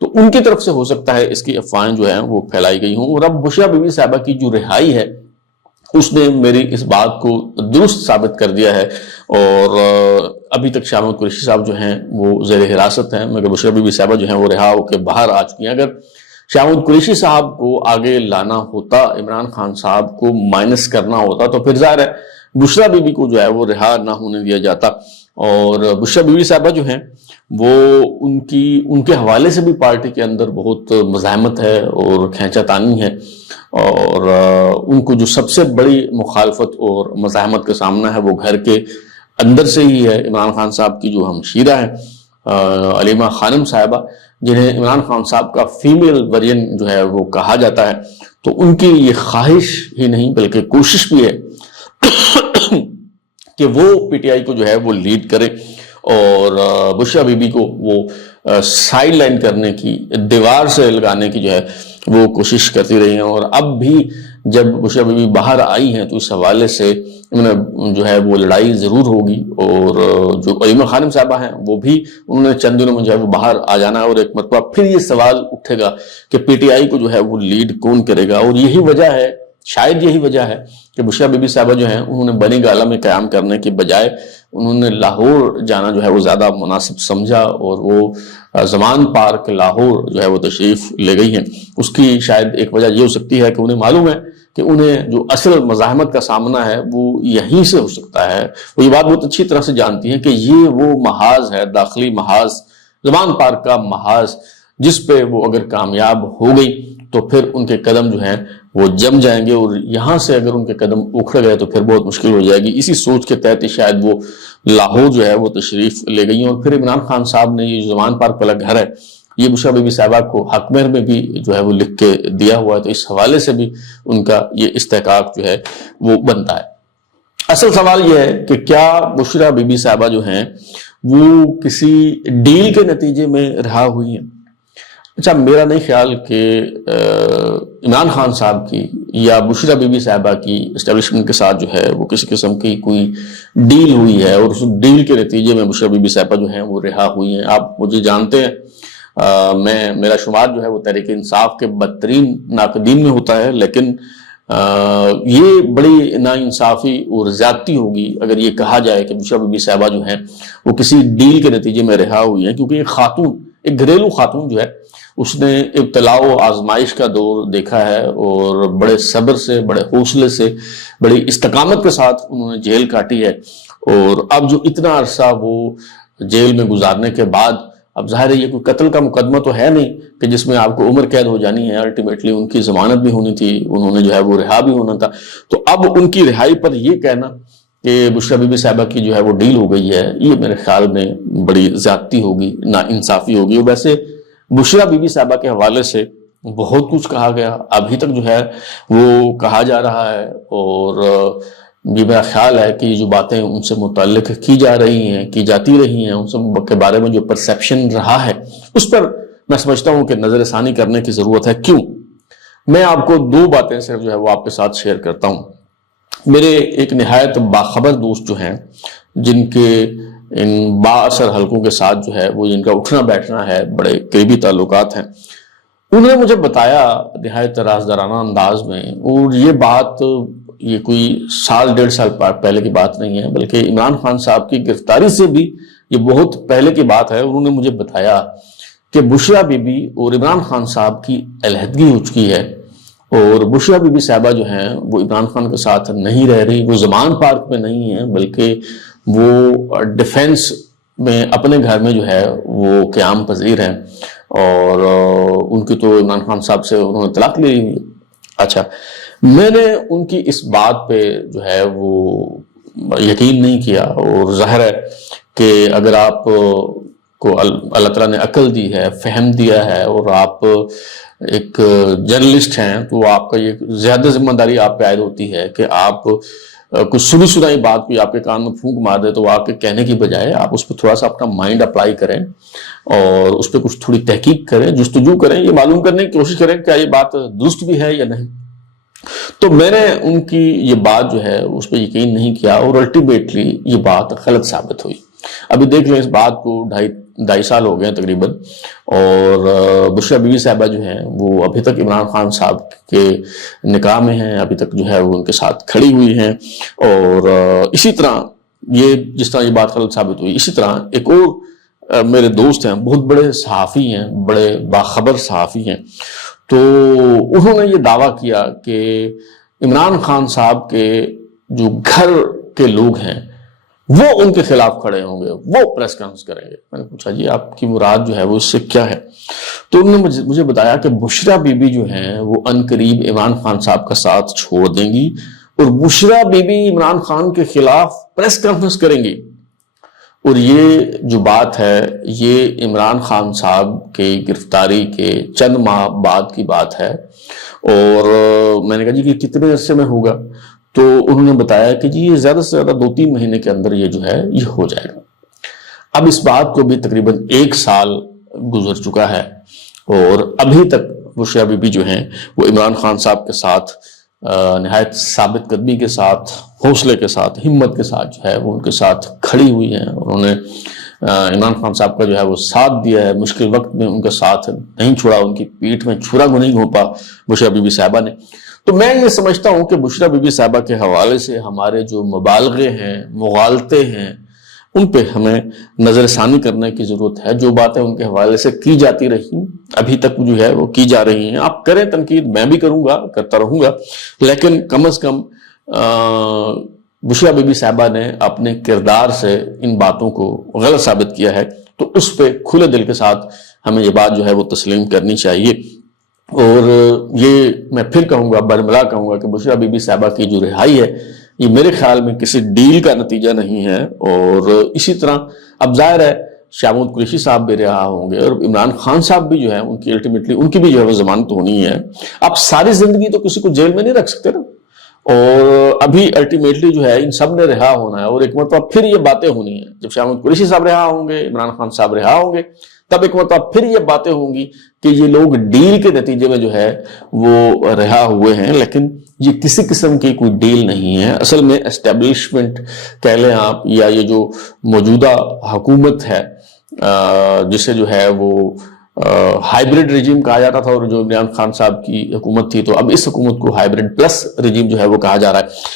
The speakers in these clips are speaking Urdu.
تو ان کی طرف سے ہو سکتا ہے اس کی افواہیں جو ہیں وہ پھیلائی گئی ہوں، اور اب بشریٰ بی بی صاحبہ کی جو رہائی ہے اس نے میری اس بات کو درست ثابت کر دیا ہے، اور ابھی تک شاہ محمود قریشی صاحب جو ہیں وہ زیر حراست ہیں، مگر بشریٰ بی بی صاحبہ جو ہیں وہ رہا ہو کے باہر آ چکی ہیں۔ اگر شاہ محمود قریشی صاحب کو آگے لانا ہوتا، عمران خان صاحب کو مائنس کرنا ہوتا، تو پھر ظاہر ہے بشریٰ بی بی کو جو ہے وہ رہا نہ ہونے دیا جاتا، اور بشریٰ بی بی صاحبہ جو ہیں وہ ان کے حوالے سے بھی پارٹی کے اندر بہت مزاحمت ہے اور کھینچا تانی ہے، اور ان کو جو سب سے بڑی مخالفت اور مزاحمت کا سامنا ہے وہ گھر کے اندر سے ہی ہے۔ عمران خان صاحب کی جو ہمشیرہ ہیں علیمہ خانم صاحبہ، جنہیں عمران خان صاحب کا فیمیل ورژن جو ہے وہ کہا جاتا ہے، تو ان کی یہ خواہش ہی نہیں بلکہ کوشش بھی ہے کہ وہ پی ٹی آئی کو جو ہے وہ لیڈ کرے، اور بشریٰ بی بی کو وہ سائیڈ لائن کرنے کی، دیوار سے لگانے کی جو ہے وہ کوشش کرتی رہی ہیں۔ اور اب بھی جب بشریٰ بی بی باہر آئی ہیں تو اس حوالے سے جو ہے وہ لڑائی ضرور ہوگی، اور جو علیمہ خانم صاحبہ ہیں وہ بھی انہوں نے چند دنوں میں جو ہے وہ باہر آ جانا ہے، اور ایک مرتبہ پھر یہ سوال اٹھے گا کہ پی ٹی آئی کو جو ہے وہ لیڈ کون کرے گا، اور یہی وجہ ہے، شاید یہی وجہ ہے کہ بشریٰ بی بی صاحبہ جو ہیں انہوں نے بنی گالہ میں قیام کرنے کے بجائے انہوں نے لاہور جانا جو ہے وہ زیادہ مناسب سمجھا، اور وہ زمان پارک لاہور جو ہے وہ تشریف لے گئی ہیں۔ اس کی شاید ایک وجہ یہ ہو سکتی ہے کہ انہیں معلوم ہے کہ انہیں جو اصل مزاحمت کا سامنا ہے وہ یہیں سے ہو سکتا ہے۔ وہ یہ بات بہت اچھی طرح سے جانتی ہیں کہ یہ وہ محاذ ہے، داخلی محاذ، زمان پارک کا محاذ، جس پہ وہ اگر کامیاب ہو گئی تو پھر ان کے قدم جو ہیں وہ جم جائیں گے، اور یہاں سے اگر ان کے قدم اکھڑ گئے تو پھر بہت مشکل ہو جائے گی۔ اسی سوچ کے تحت شاید وہ لاہور جو ہے وہ تشریف لے گئی ہیں، اور پھر عمران خان صاحب نے یہ زمان پارک والا گھر ہے یہ بشریٰ بی بی صاحبہ کو حق مہر میں بھی جو ہے وہ لکھ کے دیا ہوا ہے، تو اس حوالے سے بھی ان کا یہ استحقاق جو ہے وہ بنتا ہے۔ اصل سوال یہ ہے کہ کیا بشریٰ بی بی صاحبہ جو ہیں وہ کسی ڈیل کے نتیجے میں رہا ہوئی ہیں؟ اچھا، میرا نہیں خیال کہ عمران خان صاحب کی یا بشریٰ بی بی صاحبہ کی اسٹیبلشمنٹ کے ساتھ جو ہے وہ کسی قسم کی کوئی ڈیل ہوئی ہے، اور اس ڈیل کے نتیجے میں بشریٰ بی بی صاحبہ جو ہیں وہ رہا ہوئی ہیں۔ آپ مجھے جانتے ہیں، میرا شمار جو ہے وہ تحریک انصاف کے بدترین ناقدین میں ہوتا ہے، لیکن یہ بڑی ناانصافی اور زیادتی ہوگی اگر یہ کہا جائے کہ بشریٰ بی بی صاحبہ جو ہیں وہ کسی ڈیل کے نتیجے میں رہا ہوئی ہیں، کیونکہ ایک خاتون، ایک گھریلو خاتون جو ہے اس نے ابتلاء و آزمائش کا دور دیکھا ہے، اور بڑے صبر سے، بڑے حوصلے سے، بڑی استقامت کے ساتھ انہوں نے جیل کاٹی ہے، اور اب جو اتنا عرصہ وہ جیل میں گزارنے کے بعد، اب ظاہر ہے یہ کوئی قتل کا مقدمہ تو ہے نہیں کہ جس میں آپ کو عمر قید ہو جانی ہے، الٹیمیٹلی ان کی ضمانت بھی ہونی تھی، انہوں نے جو ہے وہ رہا بھی ہونا تھا، تو اب ان کی رہائی پر یہ کہنا کہ بشریٰ بی بی صاحبہ کی جو ہے وہ ڈیل ہو گئی ہے، یہ میرے خیال میں بڑی زیادتی ہوگی، ناانصافی ہوگی۔ اور ویسے بشریٰ بی بی صاحبہ کے حوالے سے بہت کچھ کہا گیا، ابھی تک جو ہے وہ کہا جا رہا ہے، اور یہ میرا خیال ہے کہ یہ جو باتیں ان سے متعلق کی جا رہی ہیں، کی جاتی رہی ہیں، ان سب کے بارے میں جو پرسیپشن رہا ہے اس پر میں سمجھتا ہوں کہ نظر ثانی کرنے کی ضرورت ہے۔ کیوں؟ میں آپ کو دو باتیں صرف جو ہے وہ آپ کے ساتھ شیئر کرتا ہوں۔ میرے ایک نہایت باخبر دوست جو ہیں، جن کے ان با اثر حلقوں کے ساتھ جو ہے وہ جن کا اٹھنا بیٹھنا ہے، بڑے قریبی تعلقات ہیں، انہوں نے مجھے بتایا نہایت رازدارانہ انداز میں، اور یہ بات یہ کوئی سال ڈیڑھ سال پہلے کی بات نہیں ہے، بلکہ عمران خان صاحب کی گرفتاری سے بھی یہ بہت پہلے کی بات ہے۔ انہوں نے مجھے بتایا کہ بشریٰ بی بی اور عمران خان صاحب کی علیحدگی ہو چکی ہے، اور بشریٰ بی بی صاحبہ جو ہیں وہ عمران خان کے ساتھ نہیں رہ رہی، وہ زمان پارک میں نہیں ہیں، بلکہ وہ ڈیفینس میں اپنے گھر میں جو ہے وہ قیام پذیر ہیں، اور ان کی تو عمران خان صاحب سے انہوں نے طلاق لے لی۔ اچھا، میں نے ان کی اس بات پہ جو ہے وہ یقین نہیں کیا، اور ظاہر ہے کہ اگر آپ کو اللہ تعالیٰ نے عقل دی ہے، فہم دیا ہے، اور آپ ایک جرنلسٹ ہیں، تو آپ کا یہ زیادہ ذمہ داری آپ پہ عائد ہوتی ہے کہ آپ کچھ سنی سنائی بات کوئی آپ کے کان میں پھونک مار دے تو آپ کے کہنے کی بجائے آپ اس پہ تھوڑا سا اپنا مائنڈ اپلائی کریں، اور اس پہ کچھ تھوڑی تحقیق کریں، جستجو کریں، یہ معلوم کرنے کی کوشش کریں کہ کیا یہ بات درست بھی ہے یا نہیں۔ تو میں نے ان کی یہ بات جو ہے اس پہ یقین نہیں کیا، اور الٹیمیٹلی یہ بات غلط ثابت ہوئی۔ ابھی دیکھ لیں، اس بات کو 2.5 سال ہو گئے ہیں تقریباً، اور بشریٰ بی بی صاحبہ جو ہیں وہ ابھی تک عمران خان صاحب کے نکاح میں ہیں، ابھی تک جو ہے وہ ان کے ساتھ کھڑی ہوئی ہیں. اور اسی طرح یہ جس طرح یہ بات غلط ثابت ہوئی، اسی طرح ایک اور میرے دوست ہیں، بہت بڑے صحافی ہیں، بڑے باخبر صحافی ہیں، تو انہوں نے یہ دعویٰ کیا کہ عمران خان صاحب کے جو گھر کے لوگ ہیں وہ ان کے خلاف کھڑے ہوں گے، وہ پریس کانفرنس کریں گے. میں نے پوچھا جی آپ کی مراد جو ہے وہ اس سے کیا ہے؟ تو انہوں نے مجھے بتایا کہ بشریٰ بی بی جو ہیں وہ عنقریب عمران خان صاحب کا ساتھ چھوڑ دیں گی، اور بشریٰ بی بی عمران خان کے خلاف پریس کانفرنس کریں گی. اور یہ جو بات ہے یہ عمران خان صاحب کی گرفتاری کے چند ماہ بعد کی بات ہے. اور میں نے کہا جی کہ کتنے عرصے میں ہوگا؟ تو انہوں نے بتایا کہ جی یہ زیادہ سے زیادہ 2-3 مہینے کے اندر یہ جو ہے یہ ہو جائے گا. اب اس بات کو بھی تقریباً 1 سال گزر چکا ہے، اور ابھی تک بشریٰ بی بی جو ہیں وہ عمران خان صاحب کے ساتھ نہایت ثابت قدمی کے ساتھ، حوصلے کے ساتھ، ہمت کے ساتھ جو ہے وہ ان کے ساتھ کھڑی ہوئی ہیں. انہوں نے عمران خان صاحب کا جو ہے وہ ساتھ دیا ہے، مشکل وقت میں ان کا ساتھ نہیں چھوڑا، ان کی پیٹھ میں چھرا نہیں گھونپا بشریٰ بی بی صاحبہ نے. تو میں یہ سمجھتا ہوں کہ بشریٰ بی بی صاحبہ کے حوالے سے ہمارے جو مبالغے ہیں، مغالطے ہیں، ان پہ ہمیں نظر ثانی کرنے کی ضرورت ہے. جو باتیں ان کے حوالے سے کی جاتی رہی، ابھی تک جو ہے وہ کی جا رہی ہیں، آپ کریں تنقید، میں بھی کروں گا، کرتا رہوں گا، لیکن کم از کم بشریٰ بی بی صاحبہ نے اپنے کردار سے ان باتوں کو غلط ثابت کیا ہے، تو اس پہ کھلے دل کے ساتھ ہمیں یہ بات جو ہے وہ تسلیم کرنی چاہیے. اور یہ میں پھر کہوں گا، برملا کہوں گا کہ بشریٰ بی بی صاحبہ کی جو رہائی ہے یہ میرے خیال میں کسی ڈیل کا نتیجہ نہیں ہے. اور اسی طرح اب ظاہر ہے شاہ محمود قریشی صاحب بھی رہا ہوں گے، اور عمران خان صاحب بھی جو ہے ان کی الٹیمیٹلی ان کی بھی جو ہے وہ ضمانت ہونی ہے. اب ساری زندگی تو کسی کو جیل میں نہیں رکھ سکتے نا، اور ابھی الٹیمیٹلی جو ہے ان سب نے رہا ہونا ہے، اور ایک مرتبہ پھر یہ باتیں ہونی ہیں. جب شاہ محمود قریشی صاحب رہا ہوں گے، عمران خان صاحب رہا ہوں گے، تب ایک مرتبہ پھر یہ باتیں ہوں گی کہ یہ لوگ ڈیل کے نتیجے میں جو ہے وہ رہا ہوئے ہیں. لیکن یہ کسی قسم کی کوئی ڈیل نہیں ہے، اصل میں اسٹیبلشمنٹ کہہ لیں آپ، یا یہ جو موجودہ حکومت ہے جسے جو ہے وہ ہائیبرڈ رجیم کہا جاتا تھا، اور جو عمران خان صاحب کی حکومت تھی، تو اب اس حکومت کو ہائیبرڈ پلس رجیم جو ہے وہ کہا جا رہا ہے.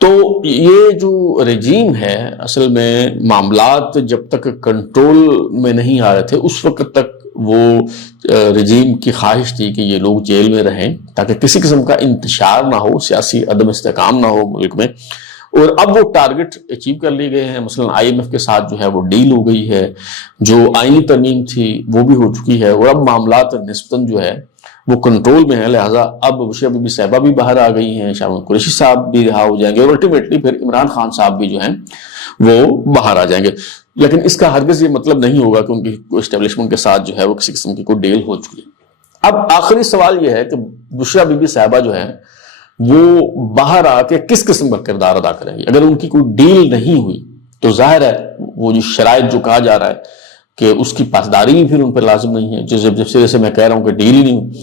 تو یہ جو رجیم ہے اصل میں معاملات جب تک کنٹرول میں نہیں آ رہے تھے اس وقت تک وہ رجیم کی خواہش تھی کہ یہ لوگ جیل میں رہیں تاکہ کسی قسم کا انتشار نہ ہو، سیاسی عدم استحکام نہ ہو ملک میں. اور اب وہ ٹارگٹ اچیو کر لیے گئے ہیں. مثلا IMF کے ساتھ جو ہے وہ ڈیل ہو گئی ہے، جو آئینی ترمیم تھی وہ بھی ہو چکی ہے، اور اب معاملات نسبتاً جو ہے وہ کنٹرول میں ہے. لہٰذا اب بشریٰ بی بی صاحبہ بھی باہر آ گئی ہیں، شاہ محمود قریشی صاحب بھی رہا ہو جائیں گے، اور الٹیمیٹلی پھر عمران خان صاحب بھی جو ہیں وہ باہر آ جائیں گے. لیکن اس کا ہرگز یہ مطلب نہیں ہوگا کہ ان کی اسٹیبلشمنٹ کے ساتھ جو ہے وہ کسی قسم کی کوئی ڈیل ہو چکی ہے. اب آخری سوال یہ ہے کہ بشریٰ بی بی صاحبہ جو ہے وہ باہر آ کے کس قسم کا کردار ادا کریں گی. اگر ان کی کوئی ڈیل نہیں ہوئی تو ظاہر ہے وہ جو شرائط جو کہا جا رہا ہے کہ اس کی پاسداری بھی پھر ان پر لازم نہیں ہے، جیسے میں کہہ رہا ہوں کہ ڈیل ہی نہیں ہوئی،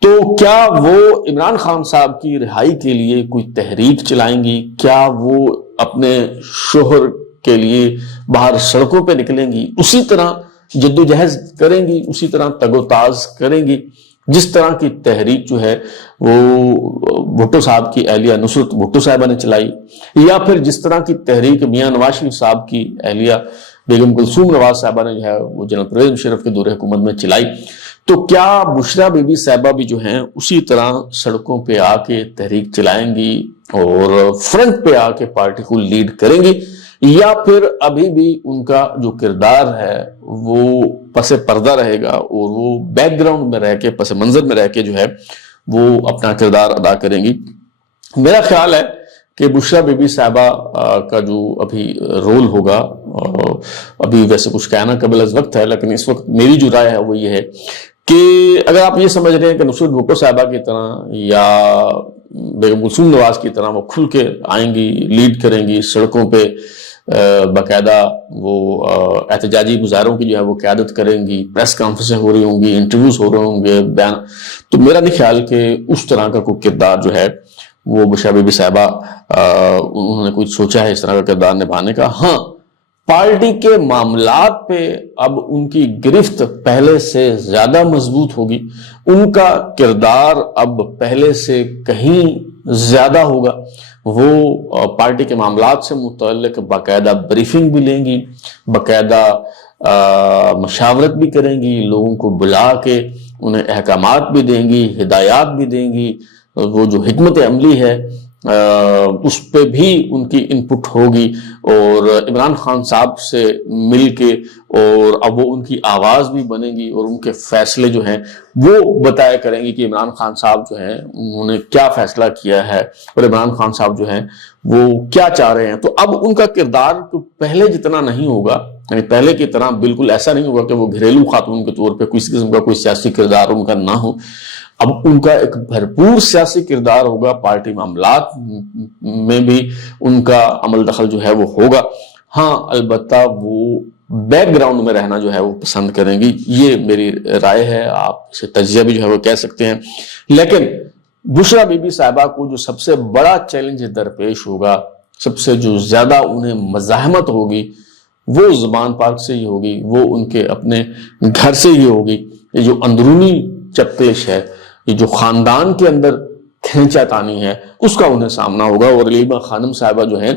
تو کیا وہ عمران خان صاحب کی رہائی کے لیے کوئی تحریک چلائیں گی؟ کیا وہ اپنے شوہر کے لیے باہر سڑکوں پہ نکلیں گی، اسی طرح جدوجہد کریں گی، اسی طرح تگ و تاز کریں گی جس طرح کی تحریک جو ہے وہ بھٹو صاحب کی اہلیہ نصرت بھٹو صاحبہ نے چلائی، یا پھر جس طرح کی تحریک میاں نواز شریف صاحب کی اہلیہ بیگم کلثوم نواز صاحبہ نے جو ہے وہ جنرل پرویز مشرف کے دور حکومت میں چلائی؟ تو کیا بشریٰ بی بی صاحبہ بھی جو ہیں اسی طرح سڑکوں پہ آ کے تحریک چلائیں گی اور فرنٹ پہ آ کے پارٹی کو لیڈ کریں گی، یا پھر ابھی بھی ان کا جو کردار ہے وہ پس پردہ رہے گا اور وہ بیک گراؤنڈ میں رہ کے، پس منظر میں رہ کے جو ہے وہ اپنا کردار ادا کریں گی؟ میرا خیال ہے کہ بشریٰ بی بی صاحبہ کا جو ابھی رول ہوگا، ابھی ویسے کچھ کہنا قبل از وقت ہے، لیکن اس وقت میری جو رائے ہے وہ یہ ہے کہ اگر آپ یہ سمجھ رہے ہیں کہ نصرت بھٹو صاحبہ کی طرح یا بیگم کلثوم نواز کی طرح وہ کھل کے آئیں گی، لیڈ کریں گی سڑکوں پہ، باقاعدہ وہ احتجاجی مظاہروں کی جو ہے وہ قیادت کریں گی، پریس کانفرنسیں ہو رہی ہوں گی، انٹرویوز ہو رہے ہوں گے، بیان، تو میرا نہیں خیال کہ اس طرح کا کوئی کردار جو ہے وہ بشریٰ بی بی صاحبہ انہوں نے کوئی سوچا ہے اس طرح کا کردار نبھانے کا. ہاں پارٹی کے معاملات پہ اب ان کی گرفت پہلے سے زیادہ مضبوط ہوگی، ان کا کردار اب پہلے سے کہیں زیادہ ہوگا، وہ پارٹی کے معاملات سے متعلق باقاعدہ بریفنگ بھی لیں گی، باقاعدہ مشاورت بھی کریں گی، لوگوں کو بلا کے انہیں احکامات بھی دیں گی، ہدایات بھی دیں گی، وہ جو حکمت عملی ہے اس پہ بھی ان کی انپٹ ہوگی، اور عمران خان صاحب سے مل کے اور اب وہ ان کی آواز بھی بنے گی، اور ان کے فیصلے جو ہیں وہ بتایا کریں گی کہ عمران خان صاحب جو ہیں انہوں نے کیا فیصلہ کیا ہے، اور عمران خان صاحب جو ہیں وہ کیا چاہ رہے ہیں۔ تو اب ان کا کردار پہلے جتنا نہیں ہوگا، یعنی پہلے کی طرح بالکل ایسا نہیں ہوگا کہ وہ گھریلو خاتون کے طور پہ کسی قسم کا کوئی سیاسی کردار ان کا نہ ہو، اب ان کا ایک بھرپور سیاسی کردار ہوگا، پارٹی معاملات میں بھی ان کا عمل دخل جو ہے وہ ہوگا۔ ہاں البتہ وہ بیک گراؤنڈ میں رہنا جو ہے وہ پسند کریں گی، یہ میری رائے ہے، آپ اسے تجزیہ بھی جو ہے وہ کہہ سکتے ہیں۔ لیکن بشریٰ بی بی صاحبہ کو جو سب سے بڑا چیلنج درپیش ہوگا، سب سے جو زیادہ انہیں مزاحمت ہوگی، وہ زبان پاک سے ہی ہوگی، وہ ان کے اپنے گھر سے ہی ہوگی۔ یہ جو اندرونی چپکلش ہے، یہ جو خاندان کے اندر کھینچا تانی ہے، اس کا انہیں سامنا ہوگا، اور علیمہ خانم صاحبہ جو ہیں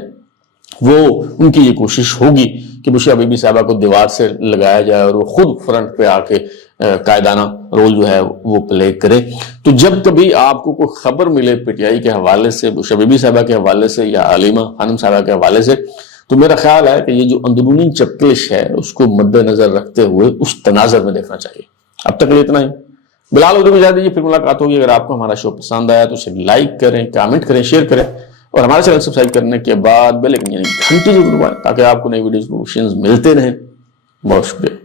وہ ان کی یہ کوشش ہوگی کہ بشریٰ بی بی صاحبہ کو دیوار سے لگایا جائے اور وہ خود فرنٹ پہ آ کے قائدانہ رول جو ہے وہ پلے کرے۔ تو جب کبھی آپ کو کوئی خبر ملے پی ٹی آئی کے حوالے سے، بشریٰ بی بی صاحبہ کے حوالے سے یا علیمہ خانم صاحبہ کے حوالے سے، تو میرا خیال ہے کہ یہ جو اندرونی چپکلش ہے اس کو مد نظر رکھتے ہوئے اس تناظر میں دیکھنا چاہیے۔ اب تک لیے اتنا ہی، بلال اردو میں جا دیجیے، پھر ملاقات ہوگی۔ اگر آپ کو ہمارا شو پسند آیا تو اسے لائک کریں، کامنٹ کریں، شیئر کریں، اور ہمارے چینل سبسکرائب کرنے کے بعد بیل آئکن یعنی گھنٹی ضرور دبائیں تاکہ آپ کو نئی ویڈیوز نوٹیفکیشنز ملتے رہیں۔ بہت شکریہ۔